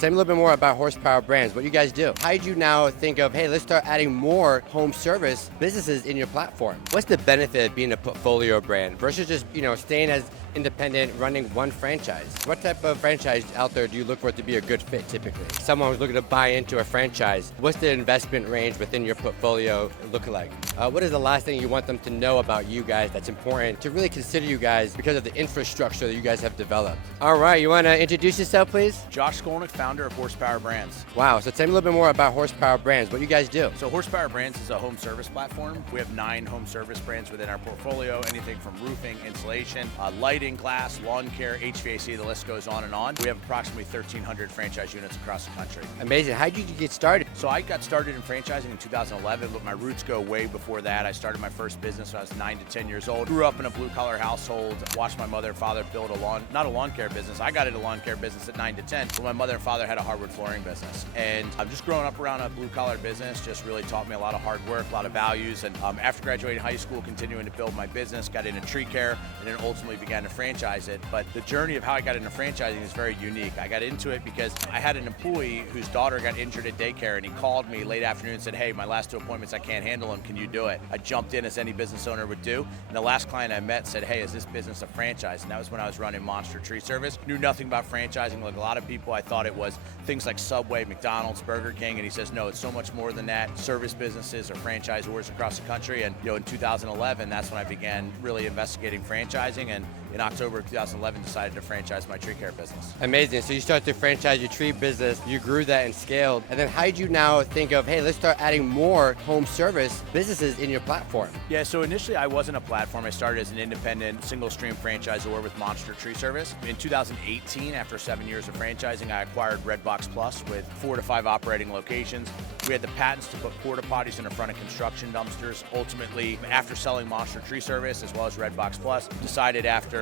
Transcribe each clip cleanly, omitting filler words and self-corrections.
Tell me a little bit more about Horsepower Brands, what you guys do. How did you now think of, hey, let's start adding more home service businesses in your platform? What's the benefit of being a portfolio brand versus just, staying as independent, running one franchise? What type of franchise out there do you look for it to be a good fit typically? Someone who's looking to buy into a franchise, what's the investment range within your portfolio look like? What is the last thing you want them to know about you guys that's important to really consider you guys because of the infrastructure that you guys have developed? All right, you want to introduce yourself, please? Josh Skolnick, founder of Horsepower Brands. Wow, so tell me a little bit more about Horsepower Brands, what you guys do. So Horsepower Brands is a home service platform. We have 9 home service brands within our portfolio, anything from roofing, insulation, lighting, glass, lawn care, HVAC, the list goes on and on. We have approximately 1,300 franchise units across the country. Amazing. How did you get started? So I got started in franchising in 2011, but my roots go way before that. I started my first business when I was 9 to 10 years old. Grew up in a blue-collar household, watched my mother and father build not a lawn care business. I got into lawn care business at 9 to 10, but my mother and father had a hardwood flooring business. And I've just grown up around a blue-collar business, just really taught me a lot of hard work, a lot of values. And after graduating high school, continuing to build my business, got into tree care, and then ultimately began to franchise it. But the journey of how I got into franchising is very unique. I got into it because I had an employee whose daughter got injured at daycare, and he called me late afternoon and said, hey, my last 2 appointments, I can't handle them. Can you do it? I jumped in as any business owner would do. And the last client I met said, hey, is this business a franchise? And that was when I was running Monster Tree Service. Knew nothing about franchising. Like a lot of people, I thought it was things like Subway, McDonald's, Burger King. And he says, no, it's so much more than that. Service businesses or franchisors across the country. And in 2011, that's when I began really investigating franchising. And in October of 2011, decided to franchise my tree care business. Amazing. So you started to franchise your tree business, you grew that and scaled. And then how did you now think of, hey, let's start adding more home service businesses in your platform? Yeah, so initially I wasn't a platform. I started as an independent single stream franchisor with Monster Tree Service. In 2018, after 7 years of franchising, I acquired Redbox Plus with 4 to 5 operating locations. We had the patents to put porta potties in the front of construction dumpsters. Ultimately, after selling Monster Tree Service as well as Redbox Plus, decided after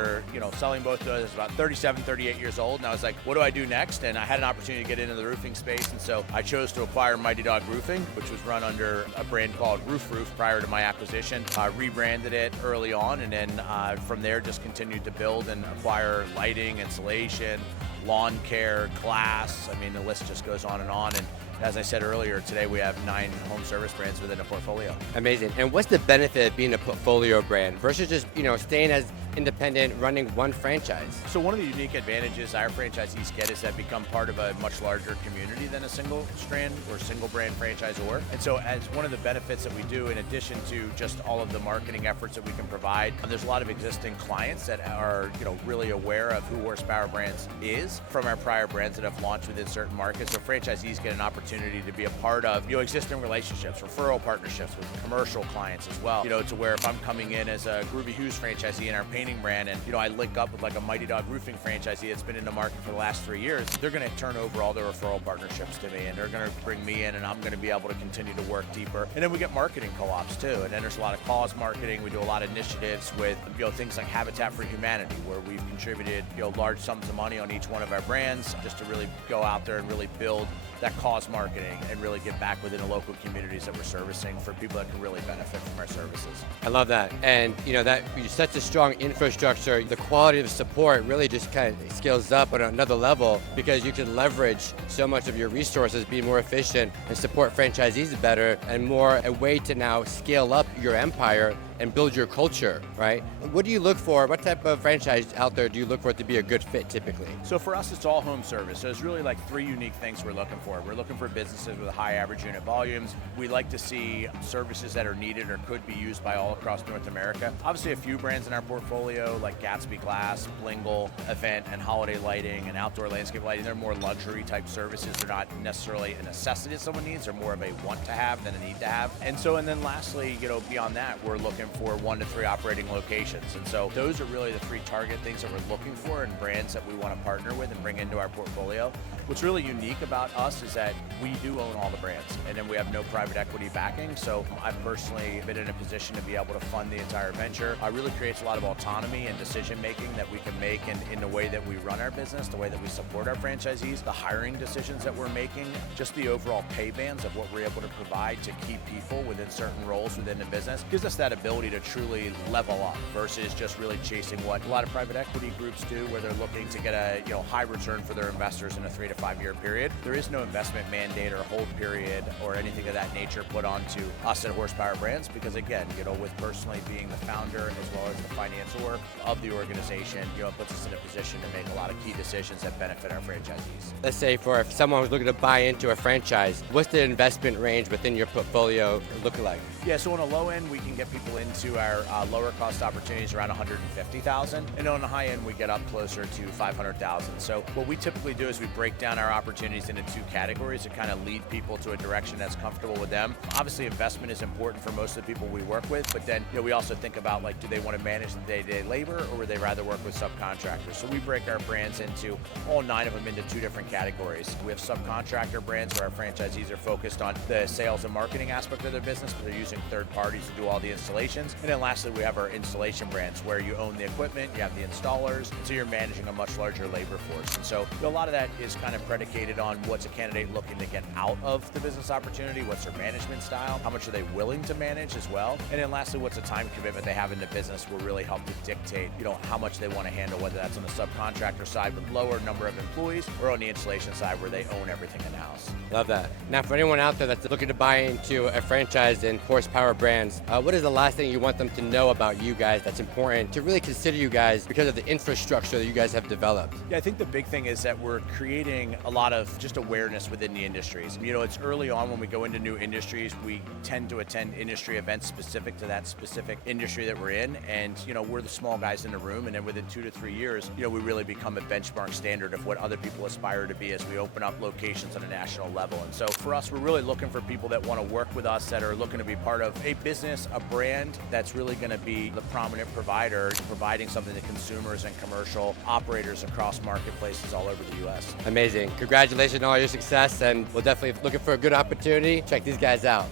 selling both of those, I was about 37, 38 years old, and I was like, what do I do next? And I had an opportunity to get into the roofing space, and so I chose to acquire Mighty Dog Roofing, which was run under a brand called Roof prior to my acquisition. Rebranded it early on, and then from there just continued to build and acquire lighting, insulation, lawn care, glass. I mean, the list just goes on and on. And as I said earlier, today we have 9 home service brands within a portfolio. Amazing. And what's the benefit of being a portfolio brand versus just, staying as independent, running one franchise? So one of the unique advantages our franchisees get is that become part of a much larger community than a single strand or single brand franchisor. And so as one of the benefits that we do, in addition to just all of the marketing efforts that we can provide, there's a lot of existing clients that are, really aware of who Horsepower Brands is from our prior brands that have launched within certain markets. So franchisees get an opportunity to be a part of, existing relationships, referral partnerships with commercial clients as well. To where if I'm coming in as a Groovy Hughes franchisee in our painting brand, and I link up with like a Mighty Dog Roofing franchisee that's been in the market for the last 3 years, they're going to turn over all their referral partnerships to me, and they're going to bring me in, and I'm going to be able to continue to work deeper. And then we get marketing co-ops too, and then there's a lot of cause marketing. We do a lot of initiatives with things like Habitat for Humanity, where we've contributed large sums of money on each one of our brands just to really go out there and really build that cause marketing and really get back within the local communities that we're servicing for people that can really benefit from our services. I love that. And that you're such a strong infrastructure, the quality of support really just kind of scales up on another level because you can leverage so much of your resources, be more efficient, and support franchisees better, and more a way to now scale up your empire and build your culture, right? What do you look for? What type of franchise out there do you look for it to be a good fit typically? So for us, it's all home service. So there's really like 3 unique things we're looking for. We're looking for businesses with high average unit volumes. We like to see services that are needed or could be used by all across North America. Obviously a few brands in our portfolio like Gatsby Glass, Blingle, Event, and Holiday Lighting, and Outdoor Landscape Lighting. They're more luxury type services. They're not necessarily a necessity that someone needs. They're more of a want to have than a need to have. And then lastly, beyond that, we're looking for 1 to 3 operating locations. And so those are really the 3 target things that we're looking for and brands that we want to partner with and bring into our portfolio. What's really unique about us is that we do own all the brands, and then we have no private equity backing. So I've personally been in a position to be able to fund the entire venture. It really creates a lot of autonomy and decision making that we can make in the way that we run our business, the way that we support our franchisees, the hiring decisions that we're making, just the overall pay bands of what we're able to provide to keep people within certain roles within the business gives us that ability to truly level up versus just really chasing what a lot of private equity groups do, where they're looking to get a high return for their investors in a 3 to 5-year period. There is no investment mandate or hold period or anything of that nature put onto us at Horsepower Brands because, again, with personally being the founder as well as the financier of the organization, it puts us in a position to make a lot of key decisions that benefit our franchisees. Let's say if someone was looking to buy into a franchise, what's the investment range within your portfolio look like? Yeah, so on a low end, we can get people into our lower cost opportunities around $150,000, and on the high end, we get up closer to $500,000. So what we typically do is we break down our opportunities into 2 categories to kind of lead people to a direction that's comfortable with them. Obviously, investment is important for most of the people we work with, but then we also think about do they want to manage the day-to-day labor or would they rather work with subcontractors? So we break our brands into all 9 of them into 2 different categories. We have subcontractor brands where our franchisees are focused on the sales and marketing aspect of their business, but they're using third parties to do all the installations. And then lastly, we have our installation brands where you own the equipment, you have the installers, and so you're managing a much larger labor force. And so a lot of that is kind of predicated on what's a candidate looking to get out of the business opportunity, what's their management style, how much are they willing to manage as well, and then lastly, what's the time commitment they have in the business will really help to dictate, how much they want to handle, whether that's on the subcontractor side with lower number of employees or on the installation side where they own everything in-house. Love that. Now, for anyone out there that's looking to buy into a franchise in Horsepower Brands, what is the last thing you want them to know about you guys that's important to really consider you guys because of the infrastructure that you guys have developed? Yeah, I think the big thing is that we're creating a lot of just awareness within the industries. It's early on when we go into new industries, we tend to attend industry events specific to that specific industry that we're in, and we're the small guys in the room, and then within 2 to 3 years, we really become a benchmark standard of what other people aspire to be as we open up locations on a national level. And so for us, we're really looking for people that want to work with us, that are looking to be part of a business, a brand that's really going to be the prominent provider, providing something to consumers and commercial operators across marketplaces all over the U.S. Amazing. Congratulations on all your success, and we're definitely looking for a good opportunity. Check these guys out.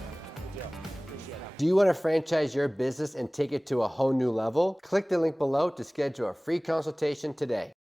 Do you want to franchise your business and take it to a whole new level? Click the link below to schedule a free consultation today.